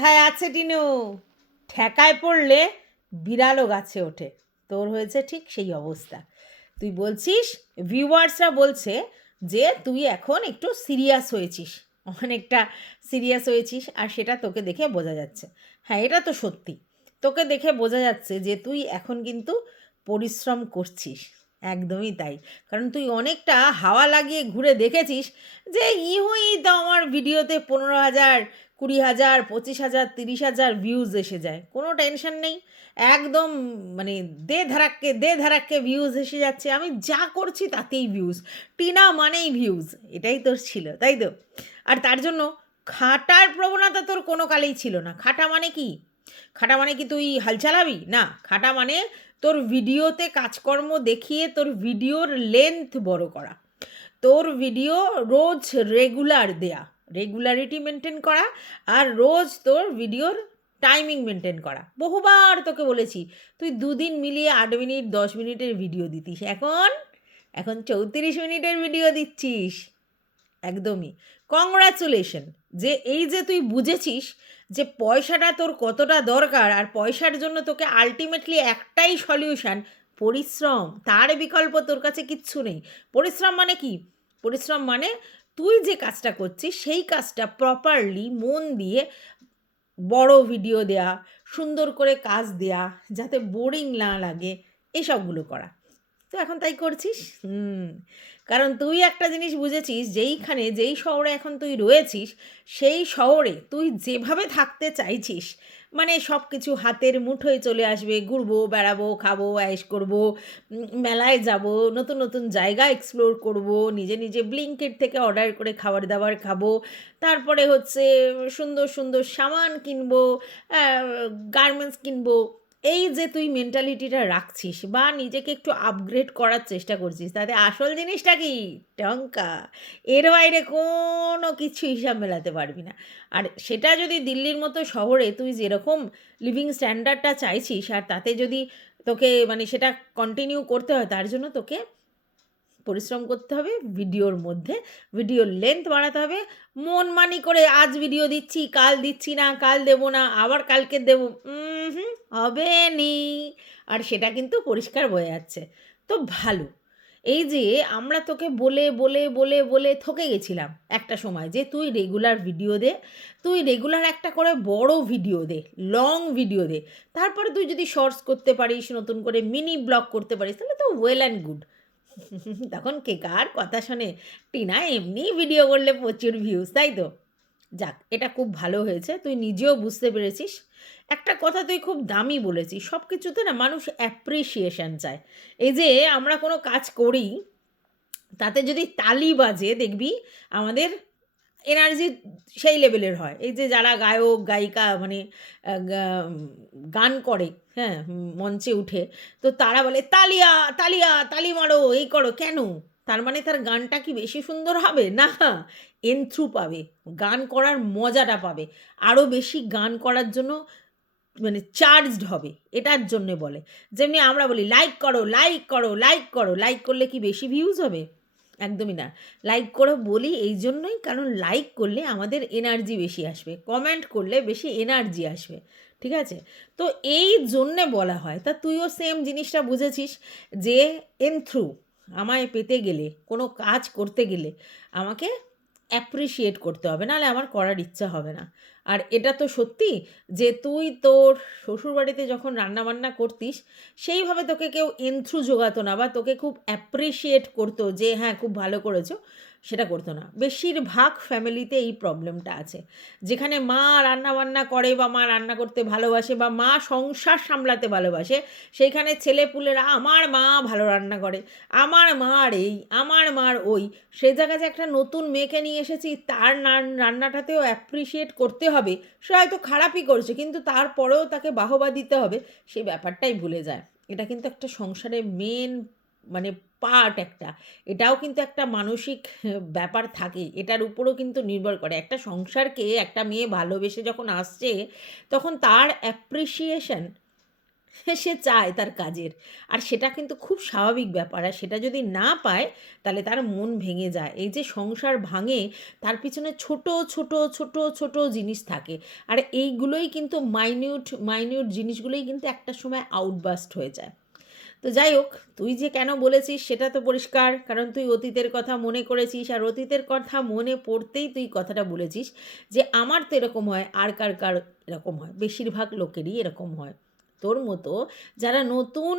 কথায় আছে টিনু, ঠেকায় পড়লে বিড়ালও গাছে ওঠে। তোর হয়েছে ঠিক সেই অবস্থা। তুই বলছিস, ভিউয়ার্সরা বলছে যে তুই এখন একটু সিরিয়াস হয়েছিস, অনেকটা সিরিয়াস হয়েছিস, আর সেটা তোকে দেখে বোঝা যাচ্ছে। হ্যাঁ, এটা তো সত্যি, তোকে দেখে বোঝা যাচ্ছে যে তুই এখন কিন্তু পরিশ্রম করছিস। একদমই তাই, কারণ তুই অনেকটা হাওয়া লাগিয়ে ঘুরে দেখেছিস যে ইহুই তো আমার ভিডিওতে 15,000, 20,000, 25,000, 30,000 ভিউজ এসে যায়, কোনো টেনশন নেই, একদম মানে দে ধারাক্কে ভিউজ এসে যাচ্ছে, আমি যা করছি তাতেই ভিউজ, টিনা মানেই ভিউজ, এটাই তোর ছিল, তাই তো? আর তার জন্য খাটার প্রবণতা তোর কোনো কালেই ছিল না। খাটা মানে কি? খাটা মানে কি তুই হাল চালাবি? না, খাটা মানে তোর ভিডিওতে কাজকর্ম দেখিয়ে তোর ভিডিওর লেন্থ বড় করা, তোর ভিডিও রোজ রেগুলার দেয়া, রেগুলারিটি মেনটেন করা, আর রোজ তোর ভিডিওর টাইমিং মেনটেন করা। বহুবার তোকে বলেছি তুই 2 দিন মিলিয়ে 8 মিনিট 10 মিনিটের ভিডিও দিতিস, এখন এখন 34 মিনিটের ভিডিও দিচ্ছিস। একদমই কংগ্রাচুলেশন, যে এই যে তুই বুঝেছিস যে পয়সাটা তোর কতটা দরকার, আর পয়সার জন্য তোকে আলটিমেটলি একটাই সলিউশন, পরিশ্রম, তার বিকল্প তোর কাছে কিচ্ছু নেই। পরিশ্রম মানে কি? পরিশ্রম মানে তুই যে কাজটা করছিস সেই কাজটা প্রপারলি মন দিয়ে বড় ভিডিও দেয়া, সুন্দর করে কাজ দেয়া, যাতে বোরিং না লাগে, এসবগুলো করা। তো এখন তাই করছিস। কারণ তুই একটা জিনিস বুঝেছিস, যেইখানে যেই শহরে এখন তুই রয়েছিস, সেই শহরে তুই যেভাবে থাকতে চাইছিস, মানে সব কিছু হাতের মুঠোয় চলে আসবে, ঘুরবো, বেড়াবো, খাবো, অ্যাশ করবো, মেলায় যাব, নতুন নতুন জায়গা এক্সপ্লোর করব, নিজে নিজে ব্লিঙ্কিট থেকে অর্ডার করে খাবার দাবার খাবো, তারপরে হচ্ছে সুন্দর সুন্দর সামান কিনবো, গার্মেন্টস কিনবো। এই যে তুই মেন্টালিটিটা রাখছিস বা নিজেকে একটু আপগ্রেড করার চেষ্টা করছিস, তাতে আসল জিনিসটা কি? টঙ্কা। এর বাইরে কোনো কিছু হিসাব মেলাতে পারবি না। আর সেটা যদি দিল্লির মতো শহরে তুই যেরকম লিভিং স্ট্যান্ডার্ডটা চাইছিস, আর তাতে যদি তোকে মানে সেটা কন্টিনিউ করতে হয়, তার জন্য তোকে পরিশ্রম করতে হবে ভিডিওর মধ্যে, ভিডিওর লেন্থ বাড়াতে হবে। মন মানি করে আজ ভিডিও দিচ্ছি, কাল দিচ্ছি না, কাল দেবো না, আবার কালকে দেবো, হবে নি। আর সেটা কিন্তু পরিষ্কার বোঝা যাচ্ছে। তো ভালো, এই যে আমরা তোকে বলে বলে বলে বলে থকে গেছিলাম একটা সময় যে তুই রেগুলার ভিডিও দে, তুই রেগুলার একটা করে বড় ভিডিও দে, লং ভিডিও দে, তারপরে তুই যদি শর্টস করতে পারিস, নতুন করে মিনি ব্লগ করতে পারিস, তাহলে তো ওয়েল অ্যান্ড গুড। তখন কে কার কথা শোনে? টিনা এমনি ভিডিও করলে প্রচুর ভিউজ, তাই তো? যাক, এটা খুব ভালো হয়েছে, তুই নিজেও বুঝতে পেরেছিস। একটা কথা তুই খুব দামি বলেছিস, সব কিছুতে না মানুষ অ্যাপ্রিসিয়েশন চায়। এই যে আমরা কোনো কাজ করি, তাতে যদি তালি বাজে দেখবি আমাদের এনার্জি সেই লেভেলের হয়। এই যে যারা গায়ক গায়িকা মানে গান করে, হ্যাঁ, মঞ্চে উঠে, তো তারা বলে তালিয়া তালিয়া, তালি মারো, এই করো, কেন? তার মানে তার গানটা কি বেশি সুন্দর হবে? না, এনথ্রু পাবে, গান করার মজাটা পাবে, আরও বেশি গান করার জন্য মানে চার্জড হবে, এটার জন্যে বলে। যেমনি আমরা বলি লাইক করো, লাইক করো, লাইক করো, লাইক করলে কি বেশি ভিউজ হবে? একদমই না। লাইক করো বলি এই জন্যই, কারণ লাইক করলে আমাদের এনার্জি বেশি আসবে, কমেন্ট করলে বেশি এনার্জি আসবে, ঠিক আছে? তো এই জন্যে বলা হয়। তা তুইও সেম জিনিসটা বুঝেছিস যে থ্রু আমায় পেতে গেলে, কোনো কাজ করতে গেলে আমাকে অ্যাপ্রিসিয়েট করতে হবে, নাহলে আমার করার ইচ্ছা হবে না। আর এটা তো সত্যি যে তুই তোর শ্বশুরবাড়িতে যখন রান্নাবান্না করতিস, সেইভাবে তোকে কেউ এন্থ্রু জোগাতো না, বা তোকে খুব অ্যাপ্রিসিয়েট করতো যে হ্যাঁ খুব ভালো করেছো, সেটা করতো না। বেশিরভাগ ফ্যামিলিতে এই প্রবলেমটা আছে, যেখানে মা রান্নাবান্না করে বা মা রান্না করতে ভালোবাসে বা মা সংসার সামলাতে ভালোবাসে, সেইখানে ছেলেপুলেরা আমার মা ভালো রান্না করে, আমার মার এই, আমার মার ওই। সে জায়গায় যে একটা নতুন মেয়েকে নিয়ে এসেছি, তার রান্নাটাতেও অ্যাপ্রিসিয়েট করতে হবে, সে হয়তো খারাপই করছে কিন্তু তারপরেও তাকে বাহবা দিতে হবে, সেই ব্যাপারটাই ভুলে যায়। এটা কিন্তু একটা সংসারের মেন মানে পার্ট একটা, এটাও কিন্তু একটা মানসিক ব্যাপার থাকে, এটার উপরও কিন্তু নির্ভর করে। একটা সংসারকে একটা মেয়ে ভালোবেসে যখন আসছে, তখন তার অ্যাপ্রিসিয়েশন সে চায় তার কাজের, আর সেটা কিন্তু খুব স্বাভাবিক ব্যাপার। আর সেটা যদি না পায় তাহলে তার মন ভেঙে যায়। এই যে সংসার ভাঙে, তার পিছনে ছোট ছোট ছোট ছোট জিনিস থাকে, আর এইগুলোই কিন্তু মাইনিউট মাইনিউট জিনিসগুলোই কিন্তু একটা সময় আউটবাস্ট হয়ে যায়। তো যাই হোক, তুই যে কেন বলেছিস সেটা তো পরিষ্কার, কারণ তুই অতীতের কথা মনে করেছিস, আর অতীতের কথা মনে পড়তেই তুই কথাটা বলেছিস যে আমার তো এরকম হয়, আর কার কার এরকম হয়, বেশিরভাগ লোকেরই এরকম হয়। তোর মতো যারা নতুন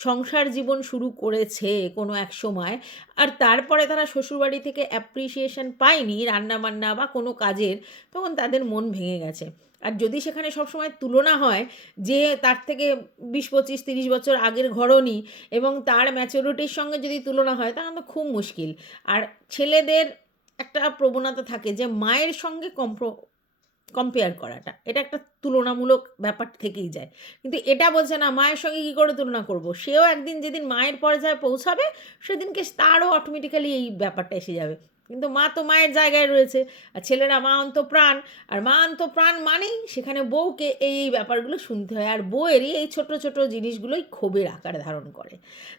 সংসার জীবন শুরু করেছে কোনো এক সময়, আর তারপরে তারা শ্বশুরবাড়ি থেকে অ্যাপ্রিসিয়েশন পায়নি রান্নাবান্না বা কোনো কাজের, তখন তাদের মন ভেঙে গেছে। আর যদি সেখানে সবসময় তুলনা হয় যে তার থেকে 20, 25, 30 বছর আগের ঘরণী এবং তার ম্যাচুরিটির সঙ্গে যদি তুলনা হয়, তাহলে তো খুব মুশকিল। আর ছেলেদের একটা প্রবণতা থাকে যে মায়ের সঙ্গে কম্পেয়ার করাটা, এটা একটা তুলনামূলক ব্যাপার থেকেই যায়। কিন্তু এটা বলছে না মায়ের সঙ্গে কী করে তুলনা করব, সেও একদিন যেদিন মায়ের পর্যায়ে পৌঁছাবে সেদিনকে তারও অটোমেটিক্যালি এই ব্যাপারটা এসে যাবে। কিন্তু মা তো মায়ের জায়গায় রয়েছে, আর ছেলেরা মা অন্তঃপ্রাণ, আর মা অন্তঃপ্রাণ মানেই সেখানে বউকে এই ব্যাপারগুলো শুনতে হয়, আর বউয়েরই এই ছোট ছোট জিনিসগুলোই ক্ষোভের আকার ধারণ করে।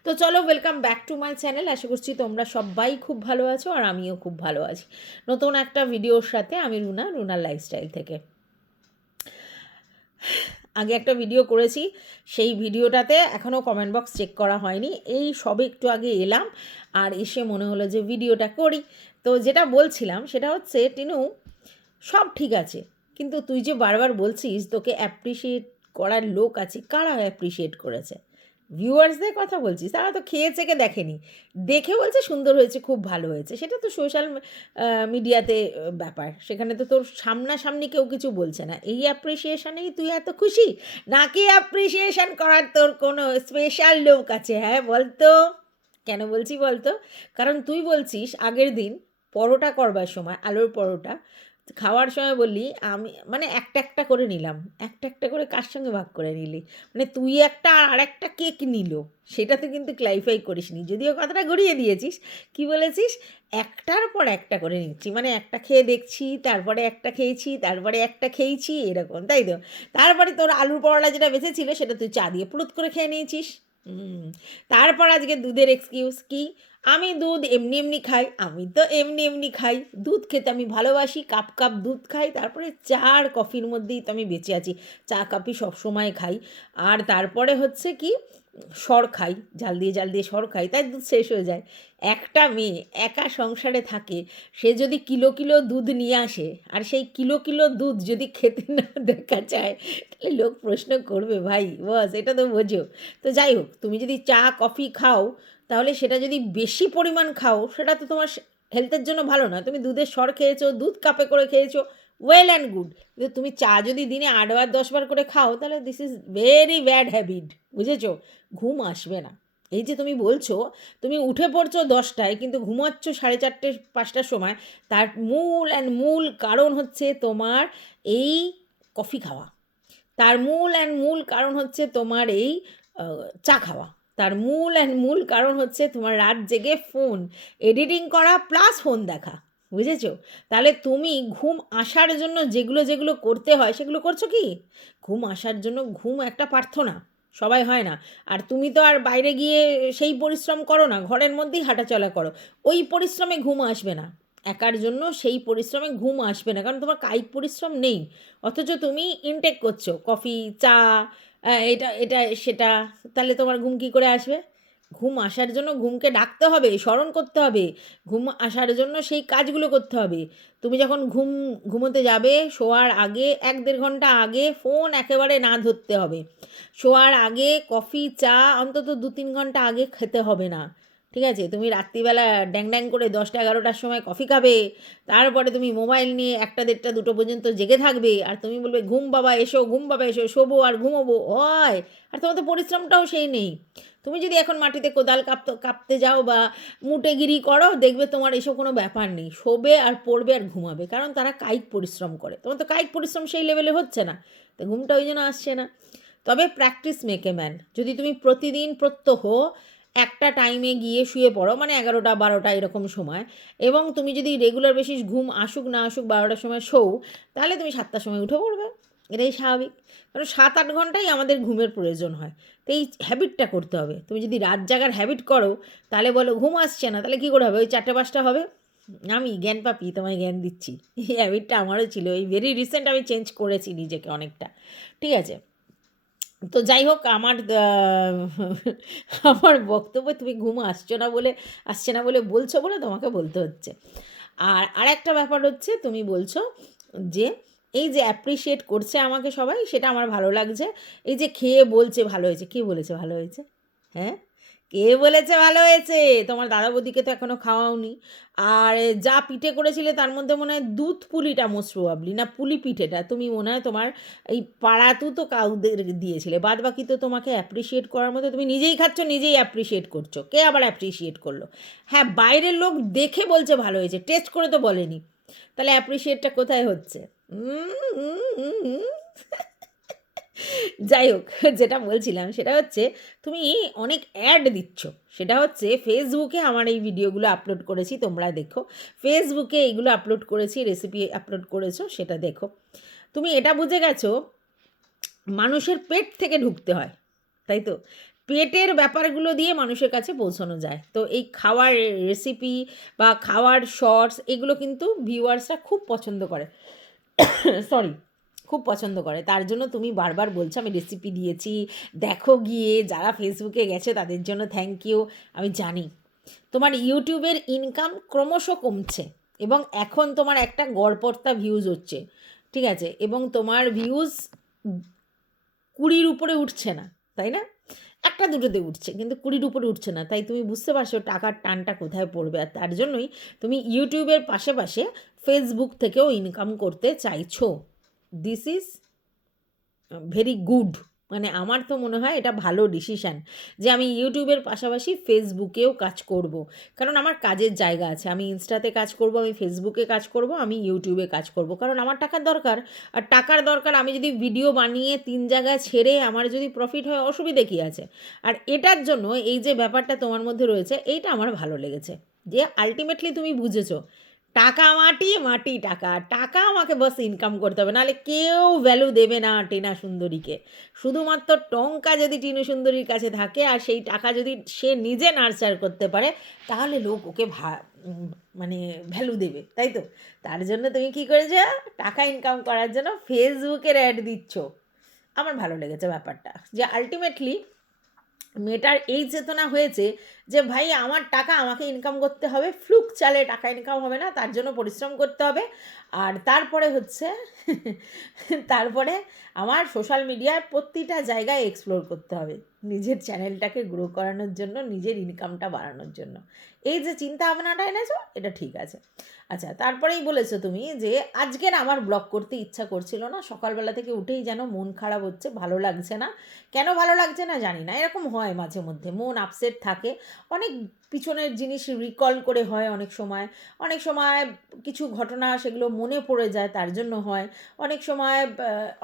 তো চলো, welcome back to my channel. আশা করছি তোমরা সবাই খুব ভালো আছো, আর আমিও খুব ভালো আছি নতুন একটা ভিডিওর সাথে। আমি রুনার লাইফস্টাইল থেকে। আগে একটা ভিডিও করেছি, সেই ভিডিওটাতে এখনও কমেন্ট বক্স চেক করা হয়নি, এই সবে একটু আগে এলাম, আর এসে মনে হলো যে ভিডিওটা করি। তো যেটা বলছিলাম সেটা হচ্ছে, টিনু, সব ঠিক আছে, কিন্তু তুই যে বারবার বলছিস তোকে অ্যাপ্রিসিয়েট করার লোক আছে, কারা অ্যাপ্রিসিয়েট করেছে? ভিউয়ার্সদের কথা বলছিস, তারা তো খেয়ে চেকে দেখেনি, দেখে বলছে সুন্দর হয়েছে, খুব ভালো হয়েছে। সেটা তো সোশ্যাল মিডিয়াতে ব্যাপার, সেখানে তো তোর সামনাসামনি কেউ কিছু বলছে না। এই অ্যাপ্রিসিয়েশনেই তুই এত খুশি, নাকি অ্যাপ্রিসিয়েশন করার তোর কোনো স্পেশাল লোক আছে? হ্যাঁ বলতো, কেন বলছি বলতো? কারণ তুই বলছিস আগের দিন পরোটা করবার সময়, আলুর পরোটা খাওয়ার সময় বললি আমি মানে একটা একটা করে নিলাম, একটা একটা করে কার সঙ্গে ভাগ করে নিলি? মানে তুই একটা আর একটা কেক নিল, সেটাতে কিন্তু ক্লারিফাই করিসনি, যদিও কথাটা ঘুরিয়ে দিয়েছিস। কি বলেছিস? একটার পর একটা করে নিচ্ছি, মানে একটা খেয়ে দেখছি, তারপরে একটা খেয়েছি, তারপরে একটা খেয়েছি, এরকম, তাই তো? তারপরে তোর আলুর পরোটা যেটা বেঁচেছিল সেটা তুই চা দিয়ে পুরুত করে খেয়ে নিয়েছিস। তারপর আজকে দুধের এক্সকিউজ কি? আমি দুধ এমনি এমনি খাই, আমি তো এমনি এমনি খাই, দুধ খেতে আমি ভালোবাসি, কাপ কাপ দুধ খাই, তারপরে চা আর কফির মধ্যেই তো আমি বেঁচে আছি, চা কফি সবসময় খাই। আর তারপরে হচ্ছে কি, সর খাই, জাল দিয়ে সর খাই, তাই দুধ শেষ হয়ে যায়। একটা মেয়ে একা সংসারে থাকে, সে যদি কিলো কিলো দুধ নিয়ে আসে, আর সেই কিলো কিলো দুধ যদি খেতে না দেখা যায়, তাহলে লোক প্রশ্ন করবে, ভাই বস এটা তো বোঝো। তো যাই হোক, তুমি যদি চা কফি খাও, তাহলে সেটা যদি বেশি পরিমাণ খাও, সেটা তো তোমার হেলথের জন্য ভালো না। তুমি দুধের সর খেয়েছো, দুধ কাপে করে খেয়েছো, ওয়েল অ্যান্ড গুড। কিন্তু তুমি চা যদি দিনে 8 বার 10 বার করে খাও, তাহলে this is very bad habit, বুঝেছো? ঘুম আসবে না। এই যে তুমি বলছো তুমি উঠে পড়ছো 10টায়, কিন্তু ঘুমাচ্ছ 4:30 5টার সময়, তার মূল কারণ হচ্ছে তোমার এই কফি খাওয়া। তার মূল কারণ হচ্ছে তোমার এই চা খাওয়া। তার মূল কারণ হচ্ছে তোমার রাত জেগে ফোন এডিটিং করা প্লাস ফোন দেখা, বুঝেছো? তাহলে তুমি ঘুম আসার জন্য যেগুলো যেগুলো করতে হয় সেগুলো করছো কি? ঘুম আসার জন্য ঘুম একটা প্রার্থনা, সবাই হয় না। আর তুমি তো আর বাইরে গিয়ে সেই পরিশ্রম করো না, ঘরের মধ্যেই হাঁটাচলা করো, ওই পরিশ্রমে ঘুম আসবে না। একার জন্য সেই পরিশ্রমে ঘুম আসবে না, কারণ তোমার কায়িক পরিশ্রম নেই, অথচ তুমি ইনটেক করছো কফি, চা, এটা এটা সেটা, তাহলে তোমার ঘুম কী করে আসবে? ঘুম আসার জন্য ঘুমকে ডাকতে হবে, স্মরণ করতে হবে, ঘুম আসার জন্য সেই কাজগুলো করতে হবে। তুমি যখন ঘুমোতে যাবে, শোয়ার আগে 1-1.5 ঘন্টা আগে ফোন একেবারে না ধরতে হবে। শোয়ার আগে কফি চা অন্তত 2-3 ঘন্টা আগে খেতে হবে না, ঠিক আছে? তুমি রাত্রিবেলা ড্যাং ড্যাং করে 10টা 11টার সময় কফি খাবে, তারপরে তুমি মোবাইল নিয়ে 1টা 1:30 2টো পর্যন্ত জেগে থাকবে, আর তুমি বলবে ঘুম বাবা এসো, ঘুম বাবা এসো, শোবো আর ঘুমোবো, হয়? আর তোমার তো পরিশ্রমটাও সেই নেই। তুমি যদি এখন মাটিতে কোদাল কাঁপতে যাও বা মুটেগিরি করো, দেখবে তোমার এসব কোনো ব্যাপার নেই, শোবে আর পড়বে আর ঘুমাবে, কারণ তারা কায়িক পরিশ্রম করে। তোমার তো কায়িক পরিশ্রম সেই লেভেলে হচ্ছে না, তো ঘুমটা ওই জন্য আসছে না। তবে প্র্যাকটিস মেক এ ম্যান। যদি তুমি প্রতিদিন প্রত্যহ একটা টাইমে গিয়ে শুয়ে পড়ো, মানে 11টা 12টা এরকম সময়, এবং তুমি যদি রেগুলার বেসিস ঘুম আসুক না আসুক 12টার সময় শোও, তাহলে তুমি 7টার সময় উঠে পড়বে। এটাই স্বাভাবিক, কারণ 7-8 ঘন্টাই আমাদের ঘুমের প্রয়োজন হয়। তো এই হ্যাবিটটা করতে হবে। তুমি যদি রাত জাগার হ্যাবিট করো, তাহলে বলো ঘুম আসছে না, তাহলে কী করে হবে? ওই 4টে-5টা হবে। আমি জ্ঞান পাপী, তোমায় জ্ঞান দিচ্ছি। এই হ্যাবিটটা আমারও ছিল, এই ভেরি রিসেন্ট আমি চেঞ্জ করেছি নিজেকে অনেকটা। ঠিক আছে? তো যাই হোক, আমার বক্তব্য, তুমি ঘুম আসছে না বলে বলছো বলে তোমাকে বলতে হচ্ছে। আর আরেকটা ব্যাপার হচ্ছে, তুমি বলছো যে এই যে অ্যাপ্রিশিয়েট করছে আমাকে সবাই, সেটা আমার ভালো লাগছে। এই যে খেয়ে বলছে ভালো হয়েছে, কে বলেছে ভালো হয়েছে? হ্যাঁ, কে বলেছে ভালো হয়েছে? তোমার দাদা বৌদিকে তো এখনো খাওয়াওনি। আর যা পিঠে করেছিলে তার মধ্যে মনে হয় দুধ পুলিটা মোস্ট প্রবাবলি, না পুলি পিঠেটা তুমি মনে হয় তোমার এই পাড়াতু তো কাউদের দিয়েছিলে, বাদ বাকি তো তোমাকে অ্যাপ্রিসিয়েট করার মতো তুমি নিজেই খাচ্ছ, নিজেই অ্যাপ্রিসিয়েট করছো। কে আবার অ্যাপ্রিসিয়েট করলো? হ্যাঁ, বাইরের লোক দেখে বলছে ভালো হয়েছে, টেস্ট করে তো বলেনি। তাহলে অ্যাপ্রিসিয়েটটা কোথায় হচ্ছে? উম, উম, উম, উম। যাই হোক, যেটা বলছিলাম সেটা হচ্ছে, তুমি অনেক অ্যাড দিচ্ছ। সেটা হচ্ছে ফেসবুকে আমার এই ভিডিওগুলো আপলোড করেছি, তোমরা দেখো। ফেসবুকে এইগুলো আপলোড করেছি, রেসিপি আপলোড করেছো, সেটা দেখো। তুমি এটা বুঝে গেছো মানুষের পেট থেকে ঢুকতে হয়, তাই তো? পেটের ব্যাপারগুলো দিয়ে মানুষের কাছে পৌঁছানো যায়। তো এই খাওয়ার রেসিপি বা খাওয়ার শর্টস, এগুলো কিন্তু ভিউয়ার্সরা খুব পছন্দ করে। সরি, খুব পছন্দ করে। তার জন্য তুমি বারবার বলছো আমি রেসিপি দিয়েছি, দেখো গিয়ে। যারা ফেসবুকে গেছে তাদের জন্য থ্যাংক ইউ। আমি জানি তোমার ইউটিউবের ইনকাম ক্রমশ কমছে, এবং এখন তোমার একটা গড়পড়তা ভিউজ হচ্ছে, ঠিক আছে? এবং তোমার ভিউজ 20-র উপরে উঠছে না, তাই না? একটা দুটোতে উঠছে, কিন্তু 20-র উপরে উঠছে না। তাই তুমি বুঝতে পারছো টাকার টানটা কোথায় পড়বে। আর তার জন্যই তুমি ইউটিউবের পাশে পাশে ফেসবুক থেকেও ইনকাম করতে চাইছো। This is very good. মানে আমার তো মনে হয় এটা ভালো ডিসিশান, যে আমি ইউটিউবের পাশাপাশি ফেসবুকেও কাজ করব। কারণ আমার কাজের জায়গা আছে, আমি ইনস্টাতে কাজ করব, আমি ফেসবুকে কাজ করব, আমি ইউটিউবে কাজ করব, কারণ আমার টাকার দরকার। আর টাকার দরকার, আমি যদি ভিডিও বানিয়ে 3 জায়গায় ছেড়ে আমার যদি প্রফিট হয়, অসুবিধে কী আছে? আর এটার জন্য এই যে ব্যাপারটা তোমার মধ্যে রয়েছে, এইটা আমার ভালো লেগেছে, যে আলটিমেটলি তুমি বুঝেছো টাকা মাটি, মাটি টাকা। টাকা আমাকে বাস ইনকাম করতে হবে, নাহলে কেউ ভ্যালু দেবে না টিনা সুন্দরীকে। শুধুমাত্র টঙ্কা যদি টিনু সুন্দরীর কাছে থাকে, আর সেই টাকা যদি সে নিজে নার্চার করতে পারে, তাহলে লোক ওকে মানে ভ্যালু দেবে, তাই তো? তার জন্য তুমি কী করেছো? টাকা ইনকাম করার জন্য ফেসবুকের অ্যাড দিচ্ছ। আমার ভালো লেগেছে ব্যাপারটা, যে আলটিমেটলি মেয়েটার এই চেতনা হয়েছে যে ভাই আমার টাকা আমাকে ইনকাম করতে হবে, ফ্লুক চালে টাকা ইনকাম হবে না, তার জন্য পরিশ্রম করতে হবে। আর তারপরে হচ্ছে তারপরে আমার সোশ্যাল মিডিয়ার প্রতিটা জায়গায় এক্সপ্লোর করতে হবে, নিজের চ্যানেলটাকে গ্রো করানোর জন্য, নিজের ইনকামটা বাড়ানোর জন্য। এই যে চিন্তা ভাবনাটা এনেছো, এটা ঠিক আছে। আচ্ছা, তারপরেই বলেছো তুমি যে আজকের আমার ব্লগ করতে ইচ্ছা করছিল না, সকালবেলা থেকে উঠেই যেন মন খারাপ হচ্ছে, ভালো লাগছে না। কেন ভালো লাগছে না জানি না, এরকম হয় মাঝে মধ্যে, মন আপসেট থাকে। অনেক পিছনের জিনিস রিকল করে হয়, অনেক সময় কিছু ঘটনা সেগুলো মনে পড়ে যায়, তার জন্য হয়। অনেক সময়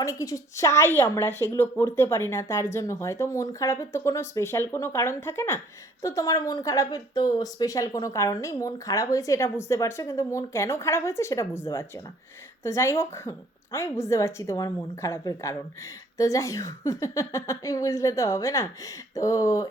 অনেক কিছু চাই আমরা, সেগুলো করতে পারি না, তার জন্য হয়। তো মন খারাপের তো কোনো স্পেশাল কোনো কারণ থাকে না। তো তোমার মন খারাপের তো স্পেশাল কোনো কারণ নেই, মন খারাপ হয়েছে এটা বুঝতে পারছো, কিন্তু মন কেন খারাপ হয়েছে সেটা বুঝতে পারছো না। তো যাই হোক, আমি বুঝতে পারছি তোমার মন খারাপের কারণ। তো যাই হোক, আমি বুঝলে তো হবে না। তো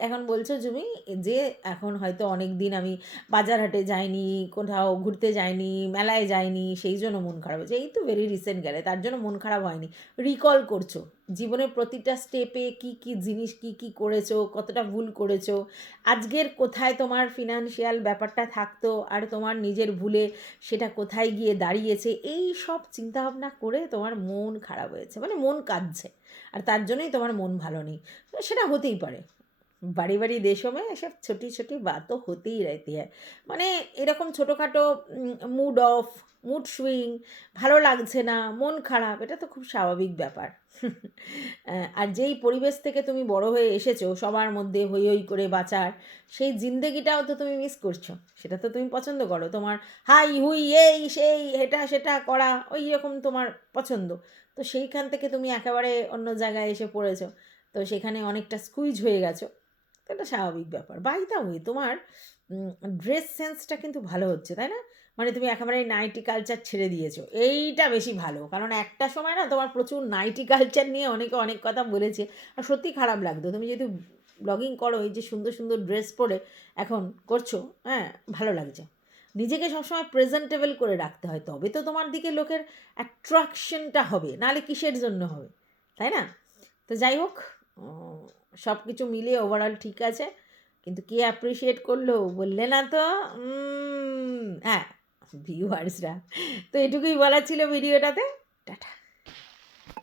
এখন বলছো তুমি যে এখন হয়তো অনেক দিন আমি বাজার হাটে যাইনি, কোথাও ঘুরতে যাইনি, মেলায় যাইনি, সেই জন্য মন খারাপ হয়েছে। এই তো ভেরি রিসেন্ট গেলে, তার জন্য মন খারাপ হয়নি। রিকল করছো জীবনের প্রতিটা স্টেপে কী কী জিনিস, কী কী করেছো, কতটা ভুল করেছো, আজকের কোথায় তোমার ফিনান্সিয়াল ব্যাপারটা থাকতো, আর তোমার নিজের ভুলে সেটা কোথায় গিয়ে দাঁড়িয়েছে, এই সব চিন্তাভাবনা করে তোমার মন খারাপ হয়েছে, মানে মন কাঁদছে। আর তার জন্যই তোমার মন ভালো নেই। সেটা হতেই পারে, বাড়ি বাড়ি দেশও में এসব ছোটি ছোটি বাতও হতেই रहती है। মানে এরকম ছোটোখাটো মুড অফ, মুড সুইং, ভালো লাগছে না, মন খারাপ, এটা তো খুব স্বাভাবিক ব্যাপার। আর যেই পরিবেশ থেকে তুমি বড় হয়ে এসেছো, সবার মধ্যে হই হই করে বাঁচার, সেই জিন্দেগিটাও তো তুমি মিস করছো। সেটা তো তুমি পছন্দ করো, তোমার হাই হুই এই সেই এটা সেটা করা ওই রকম তোমার পছন্দ। তো সেইখান থেকে তুমি একেবারে অন্য জায়গায় এসে পড়েছো, তো সেখানে অনেকটা স্কুইজ হয়ে গেছো। তো এটা স্বাভাবিক ব্যাপার। বাই দ্য ওয়ে, তোমার ড্রেস সেন্সটা কিন্তু ভালো হচ্ছে, তাই না? মানে তুমি একেবারে নাইটি কালচার ছেড়ে দিয়েছো, এইটা বেশি ভালো। কারণ একটা সময় না তোমার প্রচুর নাইটি কালচার নিয়ে অনেকে অনেক কথা বলেছে, আর সত্যি খারাপ লাগতো। তুমি যেহেতু ব্লগিং করো, এই যে সুন্দর সুন্দর ড্রেস পরে এখন করছো, হ্যাঁ ভালো লাগছে। নিজেকে সবসময় প্রেজেন্টেবল করে রাখতে হয়, তবে তো তোমার দিকে লোকের অ্যাট্রাকশনটা হবে, নাহলে কিসের জন্য হবে, তাই না? তো যাই হোক, সব কিছু মিলিয়ে ওভারঅল ঠিক আছে। কিন্তু কে অ্যাপ্রিসিয়েট করলো বললে না তো। হ্যাঁ, ভিউয়ার্সরা। তো এটুকুই বলার ছিল ভিডিওটাতে। টাটা।